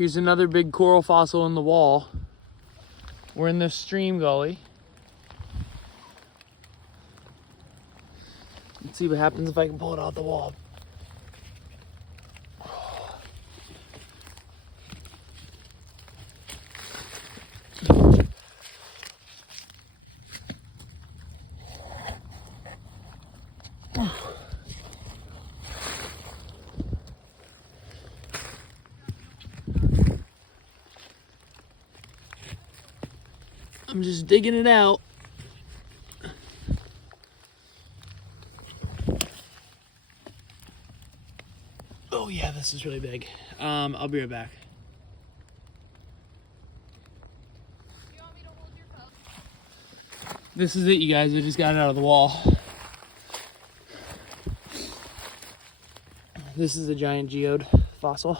Here's another big coral fossil in the wall. We're in this stream gully. Let's see what happens if I can pull it out the wall. I'm just digging it out. Oh yeah, this is really big. I'll be right back. You want me to hold your phone? This is it, you guys. I just got it out of the wall. This is a giant geode fossil.